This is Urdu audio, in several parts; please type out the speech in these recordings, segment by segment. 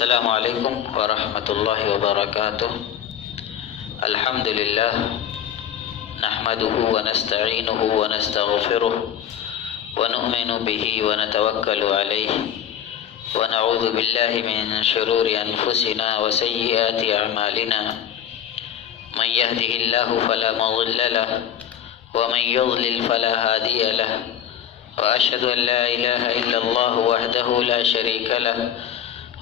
السلام علیکم ورحمۃ اللہ وبرکاتہ۔ الحمد للہ نحمده ونستعینه ونستغفره ونؤمن به ونتوکل علیہ ونعوذ باللہ من شرور انفسنا وسیئات اعمالنا من يهده الله فلا مضل له ومن يضلل فلا هادي له وأشهد أن لا إله إلا الله وحده لا شريك له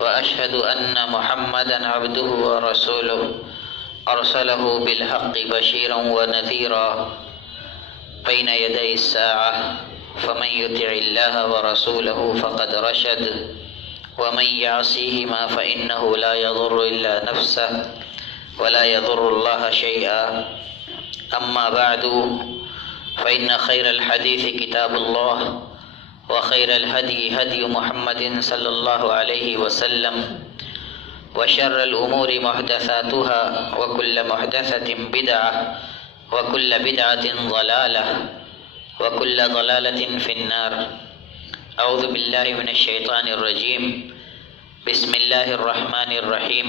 وأشهد أن محمدا عبده ورسوله أرسله بالحق بشيرا ونذيرا بين يدي الساعة فمن يطع الله ورسوله فقد رشد ومن يعصيهما فإنه لا يضر إلا نفسه ولا يضر الله شيئا أما بعد فإن خير الحديث كتاب الله وخير الهدي هدي محمد صلى الله عليه وسلم وشر الأمور محدثاتها وكل محدثة بدعة وكل بدعة ضلالة وكل ضلالة في النار. أعوذ بالله من الشيطان الرجيم. بسم الله الرحمن الرحيم.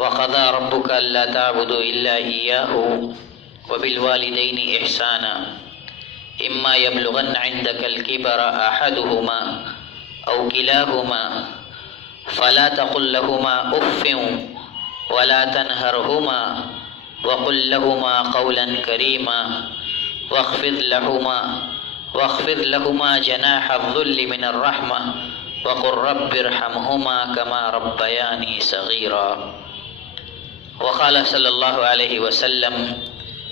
وقضى ربك ألا تعبدوا إلا إياه وبالوالدين إحسانا إما يبلغن عندك الكبر أحدهما أو كلاهما فلا تقل لهما أف ولا تنهرهما وقل لهما قولا كريما واخفض لهما جناح الذل من الرحمة وقل رب ارحمهما كما ربياني صغيرا. وقال صلى الله عليه وسلم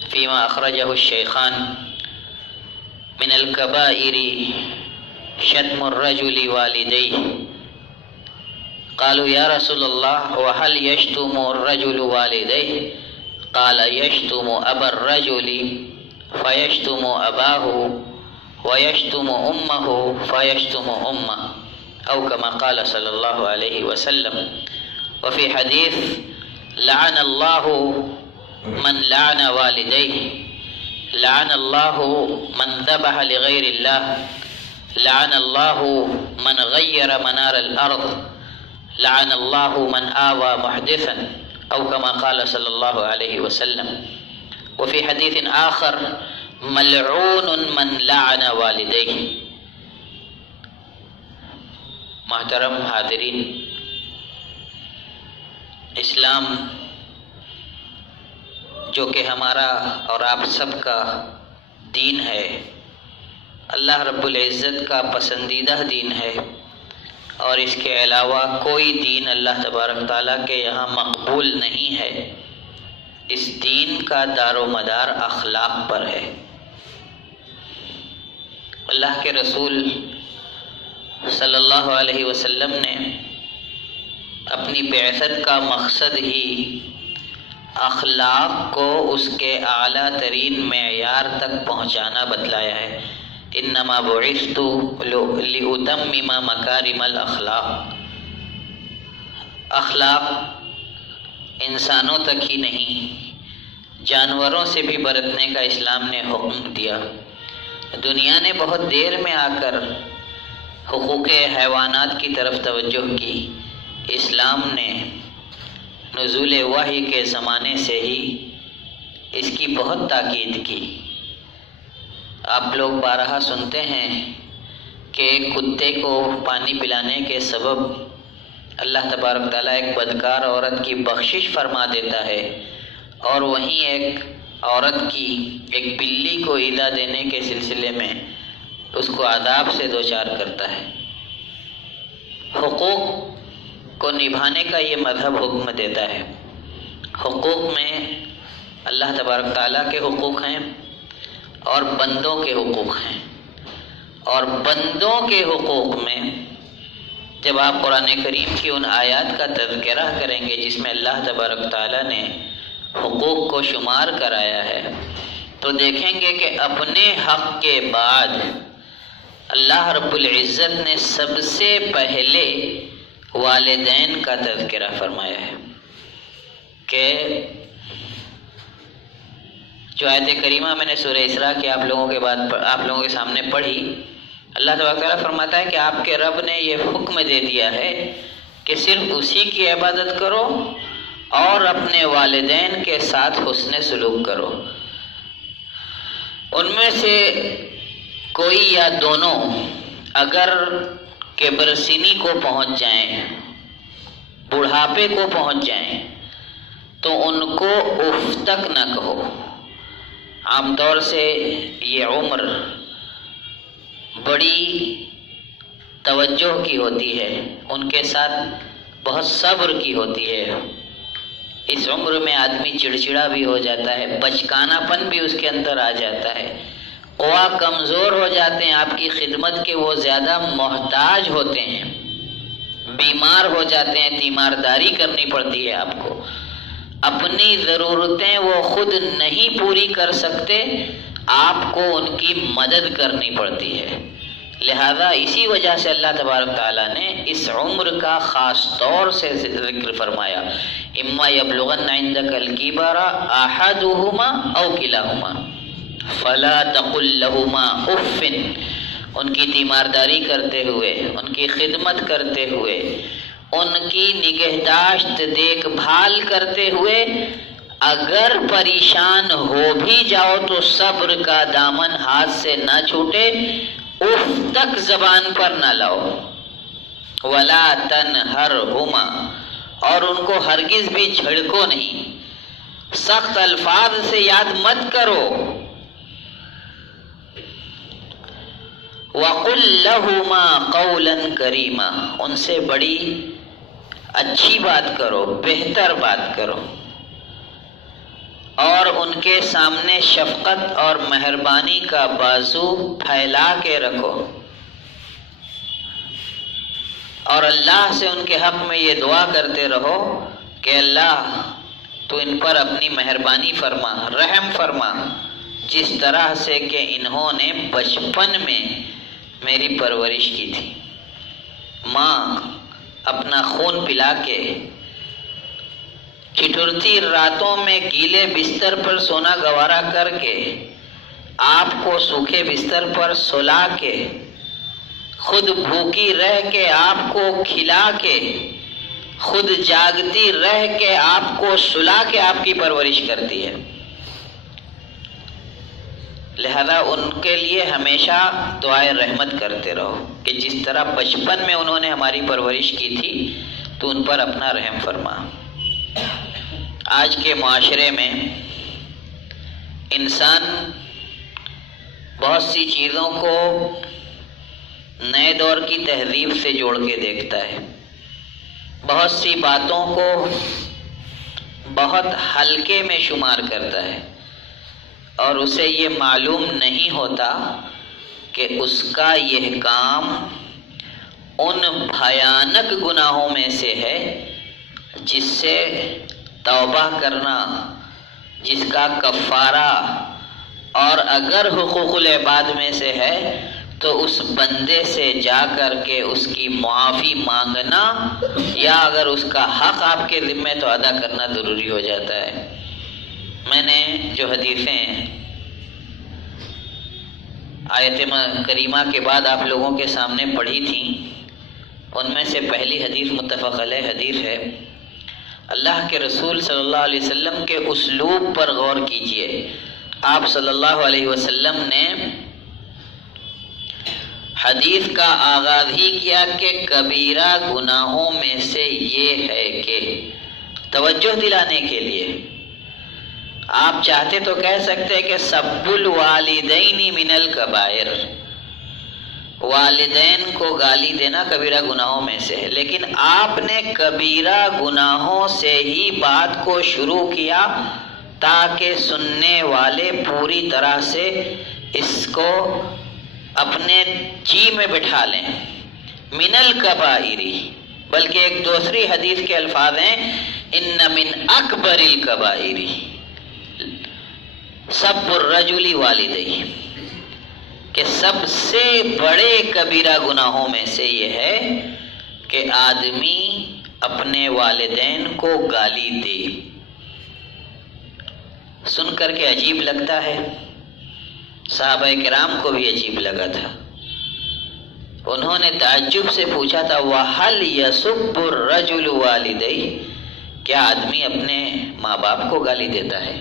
فيما أخرجه الشيخان من الكبائر شتم الرجل والديه. قالوا يا رسول الله وهل يشتم الرجل والديه؟ قال يشتم أبا الرجل فيشتم أباه ويشتم أمه فيشتم أمه أو كما قال صلى الله عليه وسلم. وفي حديث لعن الله من لعن والديه، لعن الله من ذبح لغير الله، لعن الله من غير منار الأرض، لعن الله من آوى محدثا أو كما قال صلى الله عليه وسلم. وفي حديث آخر ملعون من لعن والديه. محترم حاضرین، اسلام جو کہ ہمارا اور آپ سب کا دین ہے، اللہ رب العزت کا پسندیدہ دین ہے، اور اس کے علاوہ کوئی دین اللہ تبارک تعالیٰ کے یہاں مقبول نہیں ہے. اس دین کا دار و مدار اخلاق پر ہے. اللہ کے رسول صلی اللہ علیہ وسلم نے اپنی بعثت کا مقصد ہی اخلاق کو اس کے اعلیٰ ترین معیار تک پہنچانا بتلایا ہے. انما بعثت لأتمم مکارم الاخلاق. اخلاق انسانوں تک ہی نہیں، جانوروں سے بھی برتنے کا اسلام نے حکم دیا. دنیا نے بہت دیر میں آ کر حقوق حیوانات کی طرف توجہ کی. اسلام نے نزول وحی کے زمانے سے ہی اس کی بہت تاکید کی. آپ لوگ بارہا سنتے ہیں کہ ایک کتے کو پانی پلانے کے سبب اللہ تبارک تعالیٰ ایک بدکار عورت کی بخشش فرما دیتا ہے، اور وہیں ایک عورت کی ایک بلی کو ایذا دینے کے سلسلے میں اس کو عذاب سے دوچار کرتا ہے. حقوق کو نبھانے کا یہ مذہب حکم دیتا ہے. حقوق میں اللہ تبارک تعالیٰ کے حقوق ہیں اور بندوں کے حقوق ہیں. اور بندوں کے حقوق میں جب آپ قرآن کریم کی ان آیات کا تذکرہ کریں گے جس میں اللہ تبارک تعالیٰ نے حقوق کو شمار کرایا ہے، تو دیکھیں گے کہ اپنے حق کے بعد اللہ رب العزت نے سب سے پہلے والدین کا تذکرہ فرمایا ہے. کہ جو آیت کریمہ میں نے سورہ اسراء کی آپ لوگوں کے سامنے پڑھی، اللہ تعالیٰ فرماتا ہے کہ آپ کے رب نے یہ حکم دے دیا ہے کہ صرف اسی کی عبادت کرو اور اپنے والدین کے ساتھ حسن سلوک کرو. ان میں سے کوئی یا دونوں اگر کبرسینی کو پہنچ جائیں، بڑھاپے کو پہنچ جائیں، تو ان کو اف تک نہ کہو. عام طور سے یہ عمر بڑی توجہ کی ہوتی ہے، ان کے ساتھ بہت صبر کی ہوتی ہے. اس عمر میں آدمی چڑچڑا بھی ہو جاتا ہے، بچکانا پن بھی اس کے اندر آ جاتا ہے، قوا کمزور ہو جاتے ہیں آپ کی خدمت کے، وہ زیادہ محتاج ہوتے ہیں، بیمار ہو جاتے ہیں، تیمارداری کرنی پڑتی ہے آپ کو. اپنی ضرورتیں وہ خود نہیں پوری کر سکتے، آپ کو ان کی مدد کرنی پڑتی ہے. لہذا اسی وجہ سے اللہ تبارک تعالیٰ نے اس عمر کا خاص طور سے ذکر فرمایا. اما یبلغن عندک الکبر احدہما او کلاہما فلا تقل لہما اف. ان کی تیمارداری کرتے ہوئے، ان کی خدمت کرتے ہوئے، ان کی نگہداشت دیکھ بھال کرتے ہوئے اگر پریشان ہو بھی جاؤ تو صبر کا دامن ہاتھ سے نہ چھوٹے، اف تک زبان پر نہ لاؤ. ولا تنہرہما، اور ان کو ہرگز بھی جھڑکو نہیں، سخت الفاظ سے یاد مت کرو. وَقُلْ لَهُمَا قَوْلًا كَرِيمًا، ان سے بڑی اچھی بات کرو، بہتر بات کرو، اور ان کے سامنے شفقت اور مہربانی کا بازو پھیلا کے رکھو. اور اللہ سے ان کے حق میں یہ دعا کرتے رہو کہ اللہ تو ان پر اپنی مہربانی فرما، رحم فرما، جس طرح سے کہ انہوں نے بچپن میں میری پرورش کی تھی. ماں اپنا خون پلا کے ٹھٹھرتی راتوں میں گیلے بستر پر سونا گوارا کر کے آپ کو سوکھے بستر پر سلا کے، خود بھوکی رہ کے آپ کو کھلا کے، خود جاگتی رہ کے آپ کو سلا کے آپ کی پرورش کرتی ہے. لہذا ان کے لیے ہمیشہ دعائے رحمت کرتے رہو کہ جس طرح بچپن میں انہوں نے ہماری پرورش کی تھی تو ان پر اپنا رحم فرما. آج کے معاشرے میں انسان بہت سی چیزوں کو نئے دور کی تہذیب سے جوڑ کے دیکھتا ہے، بہت سی باتوں کو بہت ہلکے میں شمار کرتا ہے، اور اسے یہ معلوم نہیں ہوتا کہ اس کا یہ کام ان بھیانک گناہوں میں سے ہے جس سے توبہ کرنا، جس کا کفارہ، اور اگر حقوق العباد میں سے ہے تو اس بندے سے جا کر کے اس کی معافی مانگنا، یا اگر اس کا حق آپ کے ذمہ تو ادا کرنا ضروری ہو جاتا ہے. میں نے جو حدیثیں آیت کریمہ کے بعد آپ لوگوں کے سامنے پڑھی تھیں، ان میں سے پہلی حدیث متفق علیہ حدیث ہے. اللہ کے رسول صلی اللہ علیہ وسلم کے اسلوب پر غور کیجئے. آپ صلی اللہ علیہ وسلم نے حدیث کا آغاز ہی کیا کہ کبیرہ گناہوں میں سے یہ ہے کہ، توجہ دلانے کے لیے. آپ چاہتے تو کہہ سکتے کہ سب الوالدین من الکبائر، والدین کو گالی دینا کبیرہ گناہوں میں سے ہے، لیکن آپ نے کبیرہ گناہوں سے ہی بات کو شروع کیا تاکہ سننے والے پوری طرح سے اس کو اپنے جی میں بٹھا لیں. من الکبائری، بلکہ ایک دوسری حدیث کے الفاظ ہیں ان من اکبر الکبائری سب الرجل والدیہ، کہ سب سے بڑے کبیرہ گناہوں میں سے یہ ہے کہ آدمی اپنے والدین کو گالی دے. سن کر کے عجیب لگتا ہے، صحابہ کرام کو بھی عجیب لگا تھا. انہوں نے تعجب سے پوچھا تھا وَهَلْ يَسُبُّ الرَّجُلُ وَالِدَيْهِ، کیا آدمی اپنے ماں باپ کو گالی دیتا ہے؟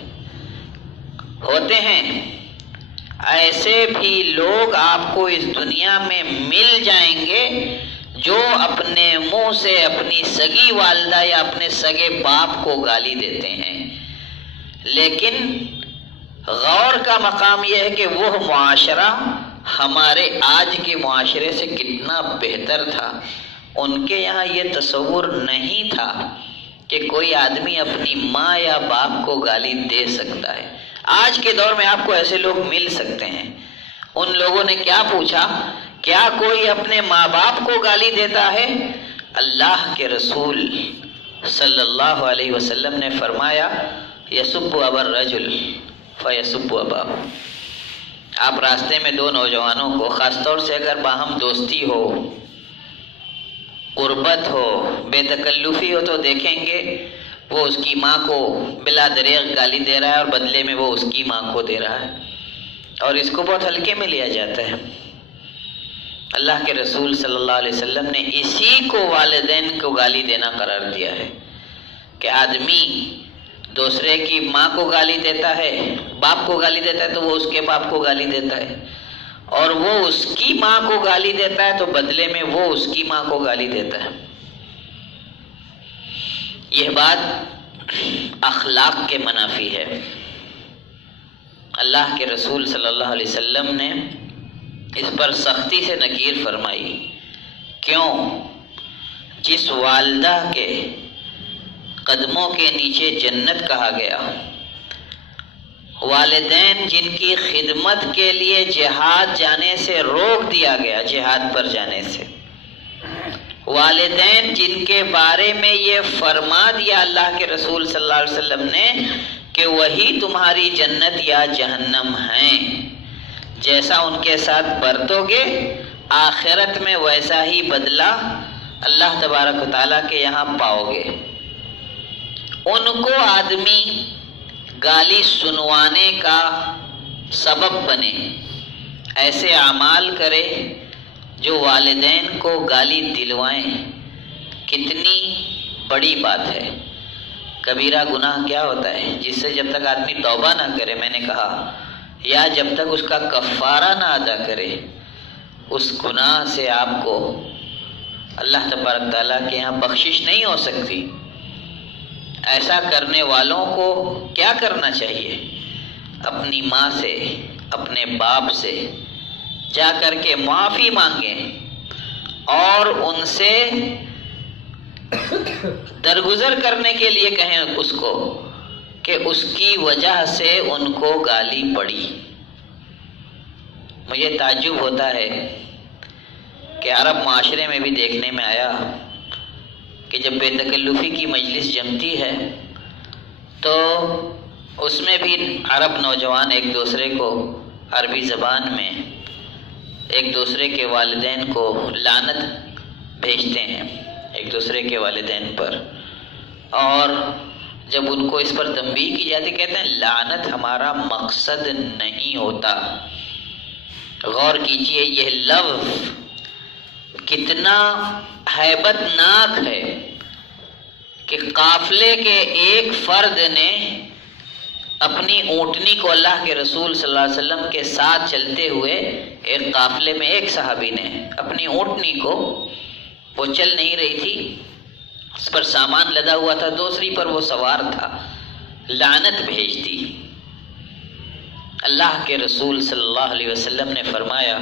ہوتے ہیں ایسے بھی لوگ آپ کو اس دنیا میں مل جائیں گے جو اپنے منہ سے اپنی سگی والدہ یا اپنے سگے باپ کو گالی دیتے ہیں، لیکن غور کا مقام یہ ہے کہ وہ معاشرہ ہمارے آج کے معاشرے سے کتنا بہتر تھا۔ ان کے یہاں یہ تصور نہیں تھا کہ کوئی آدمی اپنی ماں یا باپ کو گالی دے سکتا ہے۔ آج کے دور میں آپ کو ایسے لوگ مل سکتے ہیں۔ ان لوگوں نے کیا پوچھا، کیا کوئی اپنے ماں باپ کو گالی دیتا ہے؟ اللہ کے رسول صلی اللہ علیہ وسلم نے فرمایا یسب ابا الرجل فیسب اباہ۔ آپ راستے میں دو نوجوانوں کو، خاص طور سے اگر باہم دوستی ہو، قربت ہو، بے تکلفی ہو، تو دیکھیں گے وہ اس کی ماں کو بلا دریغ گالی دے رہا ہے اور بدلے میں وہ اس کی ماں کو دے رہا ہے، اور اس کو بہت ہلکے میں لیا جاتا ہے۔ اللہ کے رسول صلی اللہ علیہ وسلم نے اسی کو والدین کو گالی دینا قرار دیا ہے کہ آدمی دوسرے کی ماں کو گالی دیتا ہے، باپ کو گالی دیتا ہے تو وہ اس کے باپ کو گالی دیتا ہے، اور وہ اس کی ماں کو گالی دیتا ہے تو بدلے میں وہ اس کی ماں کو گالی دیتا ہے۔ یہ بات اخلاق کے منافی ہے۔ اللہ کے رسول صلی اللہ علیہ وسلم نے اس پر سختی سے نکیر فرمائی۔ کیوں؟ جس والدہ کے قدموں کے نیچے جنت کہا گیا، والدین جن کی خدمت کے لیے جہاد جانے سے روک دیا گیا، جہاد پر جانے سے، والدین جن کے بارے میں یہ فرما دیا اللہ کے رسول صلی اللہ علیہ وسلم نے کہ وہی تمہاری جنت یا جہنم ہیں، جیسا ان کے ساتھ برتو گے آخرت میں ویسا ہی بدلہ اللہ تبارک و تعالیٰ کے یہاں پاؤ گے۔ ان کو آدمی گالی سنوانے کا سبب بنے، ایسے اعمال کرے جو والدین کو گالی دلوائیں، کتنی بڑی بات ہے۔ کبیرہ گناہ کیا ہوتا ہے؟ جس سے جب تک آدمی توبہ نہ کرے، میں نے کہا، یا جب تک اس کا کفارہ نہ ادا کرے، اس گناہ سے آپ کو اللہ تبارک تعالیٰ کے یہاں بخشش نہیں ہو سکتی۔ ایسا کرنے والوں کو کیا کرنا چاہیے؟ اپنی ماں سے، اپنے باپ سے جا کر کے معافی مانگیں اور ان سے درگزر کرنے کے لیے کہیں اس کو کہ اس کی وجہ سے ان کو گالی پڑی۔ مجھے تعجب ہوتا ہے کہ عرب معاشرے میں بھی دیکھنے میں آیا کہ جب بے تکلفی کی مجلس جمتی ہے تو اس میں بھی عرب نوجوان ایک دوسرے کو عربی زبان میں ایک دوسرے کے والدین کو لعنت بھیجتے ہیں، ایک دوسرے کے والدین پر، اور جب ان کو اس پر تنبیہ کی جاتی کہتے ہیں لعنت ہمارا مقصد نہیں ہوتا۔ غور کیجئے یہ لفظ کتنا ہیبت ناک ہے کہ قافلے کے ایک فرد نے اپنی اونٹنی کو، اللہ کے رسول صلی اللہ علیہ وسلم کے ساتھ چلتے ہوئے ایک قافلے میں ایک صحابی نے اپنی اونٹنی کو، وہ چل نہیں رہی تھی، اس پر سامان لدا ہوا تھا، دوسری پر وہ سوار تھا، لعنت بھیج دی۔ اللہ کے رسول صلی اللہ علیہ وسلم نے فرمایا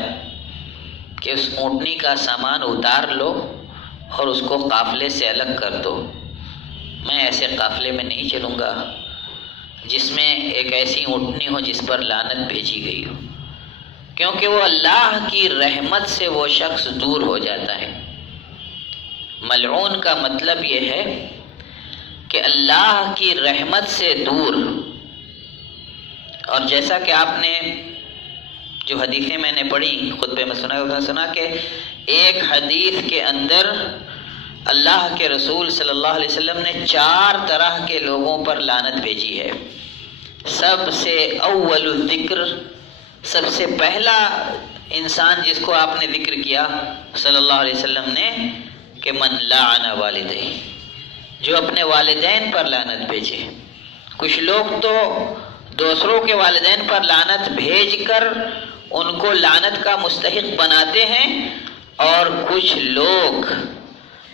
کہ اس اونٹنی کا سامان اتار لو اور اس کو قافلے سے الگ کر دو۔ میں ایسے قافلے میں نہیں چلوں گا جس میں ایک ایسی اونٹنی ہو جس پر لعنت بھیجی گئی ہو، کیونکہ وہ اللہ کی رحمت سے وہ شخص دور ہو جاتا ہے۔ ملعون کا مطلب یہ ہے کہ اللہ کی رحمت سے دور۔ اور جیسا کہ آپ نے جو حدیثیں میں نے پڑھی، خطبے میں سنا کہ ایک حدیث کے اندر اللہ کے رسول صلی اللہ علیہ وسلم نے 4 طرح کے لوگوں پر لعنت بھیجی ہے۔ سب سے اول الذکر، سب سے پہلا انسان جس کو آپ نے ذکر کیا صلی اللہ علیہ وسلم نے کہ من لعن والدہ، جو اپنے والدین پر لعنت بھیجے. کچھ لوگ تو دوسروں کے والدین پر لعنت بھیج کر ان کو لعنت کا مستحق بناتے ہیں، اور کچھ لوگ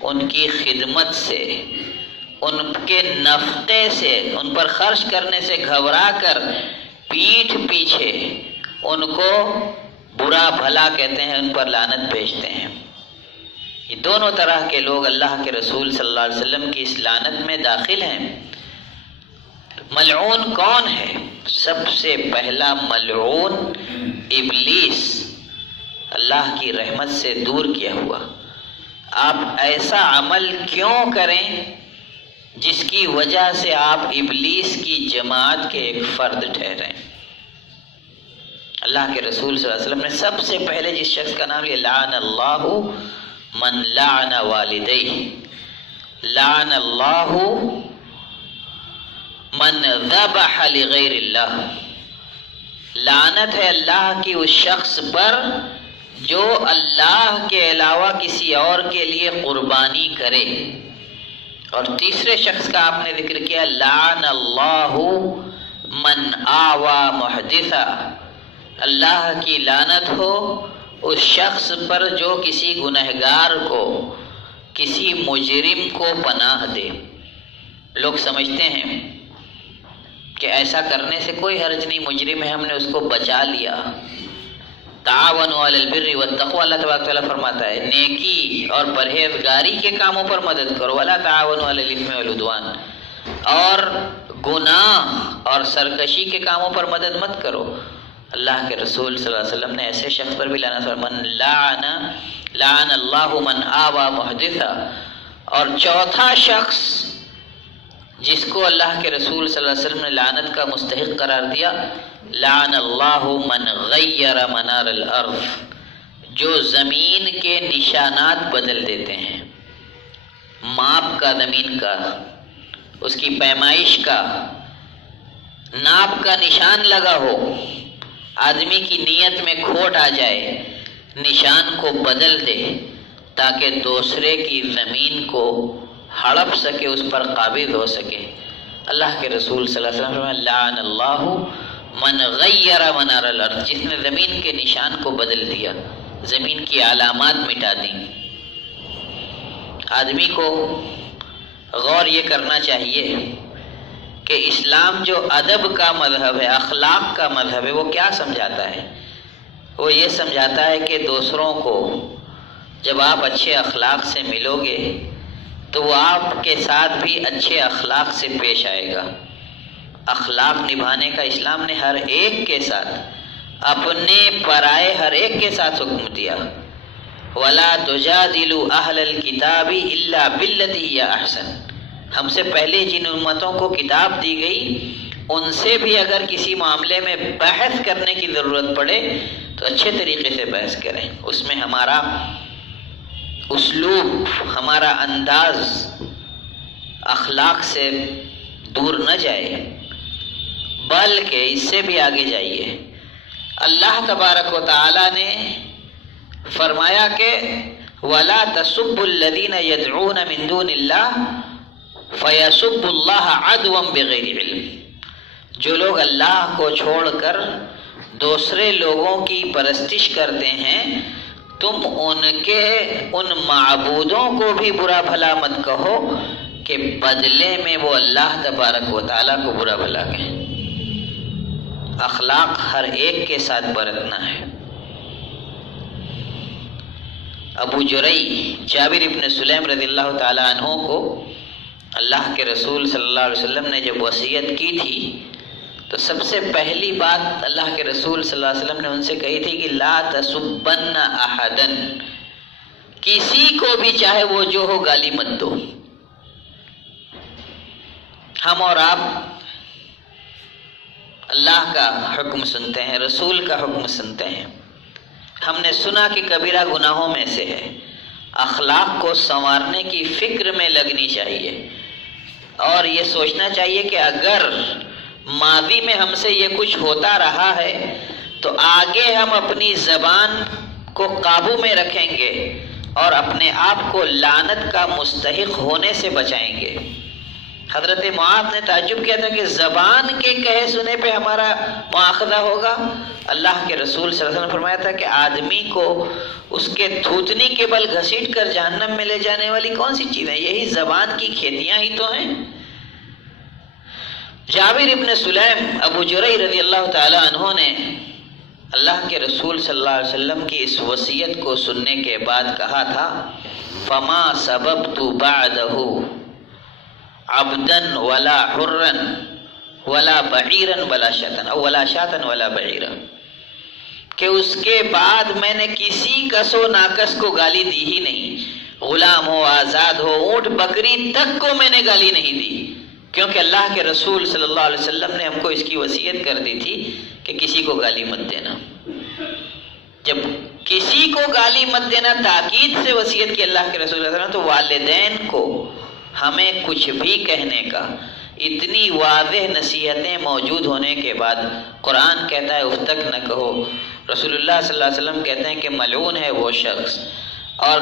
ان کی خدمت سے، ان کے نفقے سے، ان پر خرچ کرنے سے گھبرا کر پیٹھ پیچھے ان کو برا بھلا کہتے ہیں، ان پر لعنت بھیجتے ہیں. یہ دونوں طرح کے لوگ اللہ کے رسول صلی اللہ علیہ وسلم کی اس لعنت میں داخل ہیں. ملعون کون ہے؟ سب سے پہلا ملعون ابلیس، اللہ کی رحمت سے دور کیا ہوا. آپ ایسا عمل کیوں کریں جس کی وجہ سے آپ ابلیس کی جماعت کے ایک فرد ٹھہریں؟ اللہ کے رسول صلی اللہ علیہ وسلم نے سب سے پہلے جس شخص کا نام لیا، لعن اللہ من لعن والدیہ، لعن اللہ من ذبح لغیر اللہ. لعنت ہے اللہ کی اس شخص پر جو اللہ کے علاوہ کسی اور کے لیے قربانی کرے. اور تیسرے شخص کا آپ نے ذکر کیا، لعن اللہ من آوى محدثا، اللہ کی لعنت ہو اس شخص پر جو کسی گنہگار کو، کسی مجرم کو پناہ دے. لوگ سمجھتے ہیں کہ ایسا کرنے سے کوئی حرج نہیں، مجرم ہے ہم نے اس کو بچا لیا. تعاونوا علی البر والتقوی، اللہ تبارک تعالیٰ فرماتا ہے نیکی اور پرہیزگاری کے کاموں پر مدد کرو، ولا تعاونوا علی الاثم والعدوان، اور گناہ اور سرکشی کے کاموں پر مدد مت کرو. اللہ کے رسول صلی اللہ علیہ وسلم نے ایسے شخص پر بھی لعنت فرمائی، من لعن اللہ من آوى محدثا. اور چوتھا شخص جس کو اللہ کے رسول صلی اللہ علیہ وسلم نے لعنت کا مستحق قرار دیا، لعن اللہ من غیر منار الارض، جو زمین کے نشانات بدل دیتے ہیں. ماپ کا، زمین کا، اس کی پیمائش کا، ناپ کا نشان لگا ہو، آدمی کی نیت میں کھوٹ آ جائے، نشان کو بدل دے تاکہ دوسرے کی زمین کو ہڑپ سکے، اس پر قابض ہو سکے. اللہ کے رسول صلی اللہ علیہ وسلم فرمایا، لعن اللہ من غیر منار الارض، جس نے زمین کے نشان کو بدل دیا، زمین کی علامات مٹا دی. آدمی کو غور یہ کرنا چاہیے کہ اسلام جو ادب کا مذہب ہے، اخلاق کا مذہب ہے، وہ کیا سمجھاتا ہے؟ وہ یہ سمجھاتا ہے کہ دوسروں کو جب آپ اچھے اخلاق سے ملو گے تو وہ آپ کے ساتھ بھی اچھے اخلاق سے پیش آئے گا. اخلاق نبھانے کا اسلام نے ہر ایک کے ساتھ، اپنے پرائے ہر ایک کے ساتھ حکم دیا. وَلَا تُجَادِلُوا أَهْلَ الْكِتَابِ إِلَّا بِالَّتِي هِيَ أَحْسَنُ. ہم سے پہلے جن امتوں کو کتاب دی گئی ان سے بھی اگر کسی معاملے میں بحث کرنے کی ضرورت پڑے تو اچھے طریقے سے بحث کریں، اس میں ہمارا اسلوب، ہمارا انداز اخلاق سے دور نہ جائے، بلکہ اس سے بھی آگے جائیے. اللہ تبارک و تعالی نے فرمایا کہ وَلَا تَسُبُّوا الَّذِينَ يَدْعُونَ مِن دُونِ اللَّهِ فَيَسُبُّوا اللَّهَ عَدْوًا بِغَيْرِ عِلْمٍ. جو لوگ اللہ کو چھوڑ کر دوسرے لوگوں کی پرستش کرتے ہیں، تم ان کے ان معبودوں کو بھی برا بھلا مت کہو کہ بدلے میں وہ اللہ تبارک و تعالیٰ کو برا بھلا کہیں. اخلاق ہر ایک کے ساتھ برتنا ہے. ابو جرئی جابر ابن سلیم رضی اللہ تعالیٰ عنہ کو اللہ کے رسول صلی اللہ علیہ وسلم نے جب وصیت کی تھی تو سب سے پہلی بات اللہ کے رسول صلی اللہ علیہ وسلم نے ان سے کہی تھی کہ لا تسبن احدن، کسی کو بھی چاہے وہ جو ہو گالی مت دو. ہم اور آپ اللہ کا حکم سنتے ہیں، رسول کا حکم سنتے ہیں. ہم نے سنا کہ کبیرہ گناہوں میں سے ہے. اخلاق کو سنوارنے کی فکر میں لگنی چاہیے اور یہ سوچنا چاہیے کہ اگر ماضی میں ہم سے یہ کچھ ہوتا رہا ہے تو آگے ہم اپنی زبان کو قابو میں رکھیں گے اور اپنے آپ کو لعنت کا مستحق ہونے سے بچائیں گے۔ حضرت معاذ نے تعجب کیا تھا کہ زبان کے کہے سنے پہ ہمارا مواخذہ ہوگا۔ اللہ کے رسول صلی اللہ علیہ وسلم نے فرمایا تھا کہ آدمی کو اس کے تھوتنی کے بل گھسیٹ کر جہنم میں لے جانے والی کون سی چیز ہے؟ یہی زبان کی کھیتیاں ہی تو ہیں۔ جابر ابن سلیم ابو جریح رضی اللہ تعالی عنہ نے اللہ کے رسول صلی اللہ علیہ وسلم کی اس وصیت کو سننے کے بعد کہا تھا، فما سببت بعدہ عبدا ولا حرا ولا بعیرا ولا شاتا او ولا شاتا ولا بعیرا، کہ اس کے بعد میں نے کسی کس و ناکس کو گالی دی ہی نہیں، غلام ہو آزاد ہو اونٹ بکری تک کو میں نے گالی نہیں دی، کیونکہ اللہ کے رسول صلی اللہ علیہ وسلم نے ہم کو اس کی وصیت کر دی تھی کہ کسی کو گالی مت دینا۔ جب کسی کو گالی مت دینا تاکید سے وصیت کی اللہ کے رسول صلی اللہ علیہ وسلم، تو والدین کو ہمیں کچھ بھی کہنے کا، اتنی واضح نصیحتیں موجود ہونے کے بعد قرآن کہتا ہے اف تک نہ کہو، رسول اللہ صلی اللہ علیہ وسلم کہتے ہیں کہ ملعون ہے وہ شخص، اور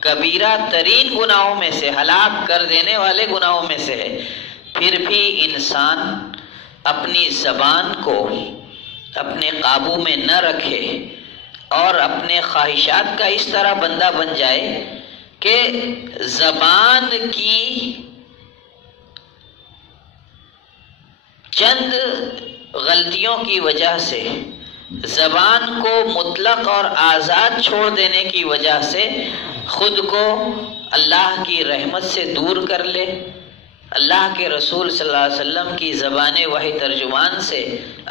کبیرہ ترین گناہوں میں سے، ہلاک کر دینے والے گناہوں میں سے ہے، پھر بھی انسان اپنی زبان کو اپنے قابو میں نہ رکھے اور اپنے خواہشات کا اس طرح بندہ بن جائے کہ زبان کی چند غلطیوں کی وجہ سے، زبان کو مطلق اور آزاد چھوڑ دینے کی وجہ سے خود کو اللہ کی رحمت سے دور کر لے، اللہ کے رسول صلی اللہ علیہ وسلم کی زبان وحی ترجمان سے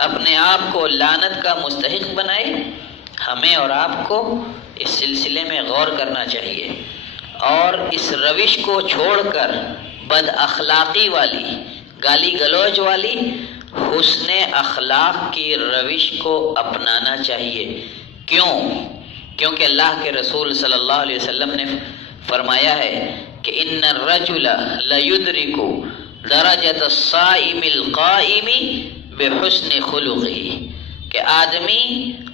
اپنے آپ کو لعنت کا مستحق بنائے۔ ہمیں اور آپ کو اس سلسلے میں غور کرنا چاہیے اور اس روش کو چھوڑ کر بد اخلاقی والی، گالی گلوچ والی، حسن اخلاق کی روش کو اپنانا چاہیے۔ کیونکہ اللہ کے رسول صلی اللہ علیہ وسلم نے فرمایا ہے کہ ان الرجل لیدرک درجۃ الصائم القائم بحسن خلقہ، کہ آدمی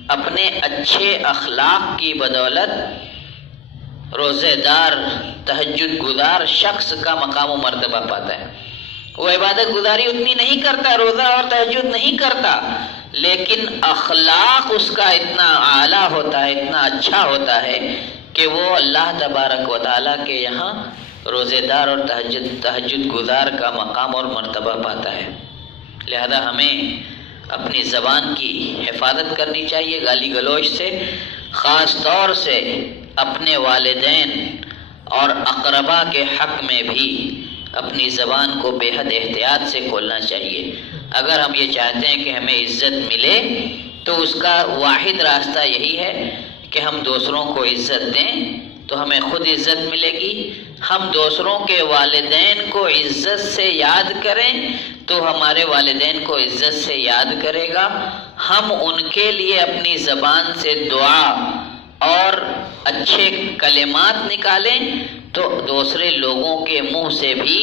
اپنے اچھے اخلاق کی بدولت روزے دار تہجد گزار شخص کا مقام و مرتبہ پاتا ہے۔ وہ عبادت گزاری اتنی نہیں کرتا، روزہ اور تہجد نہیں کرتا، لیکن اخلاق اس کا اتنا اعلیٰ ہوتا ہے، اتنا اچھا ہوتا ہے کہ وہ اللہ تبارک و تعالیٰ کے یہاں روزے دار اور تہجد گزار کا مقام اور مرتبہ پاتا ہے۔ لہذا ہمیں اپنی زبان کی حفاظت کرنی چاہیے گالی گلوچ سے، خاص طور سے اپنے والدین اور اقربا کے حق میں بھی اپنی زبان کو بے حد احتیاط سے کھولنا چاہیے۔ اگر ہم یہ چاہتے ہیں کہ ہمیں عزت ملے تو اس کا واحد راستہ یہی ہے کہ ہم دوسروں کو عزت دیں تو ہمیں خود عزت ملے گی، ہم دوسروں کے والدین کو عزت سے یاد کریں تو ہمارے والدین کو عزت سے یاد کرے گا، ہم ان کے لیے اپنی زبان سے دعا اور اچھے کلمات نکالیں تو دوسرے لوگوں کے منہ سے بھی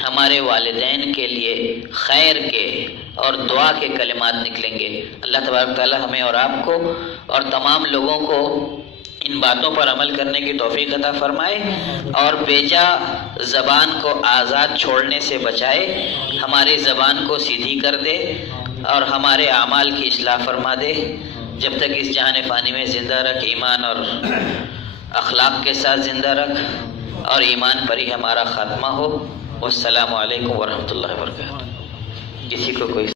ہمارے والدین کے لیے خیر کے اور دعا کے کلمات نکلیں گے۔ اللہ تبارک تعالی ہمیں اور آپ کو اور تمام لوگوں کو ان باتوں پر عمل کرنے کی توفیق عطا فرمائے اور بیجا زبان کو آزاد چھوڑنے سے بچائے، ہماری زبان کو سیدھی کر دے اور ہمارے اعمال کی اصلاح فرما دے۔ جب تک اس جہان فانی میں زندہ رکھ، ایمان اور اخلاق کے ساتھ زندہ رکھ اور ایمان پر ہی ہمارا خاتمہ ہو۔ والسلام علیکم ورحمۃ اللہ وبرکاتہ۔ کسی کو کوئی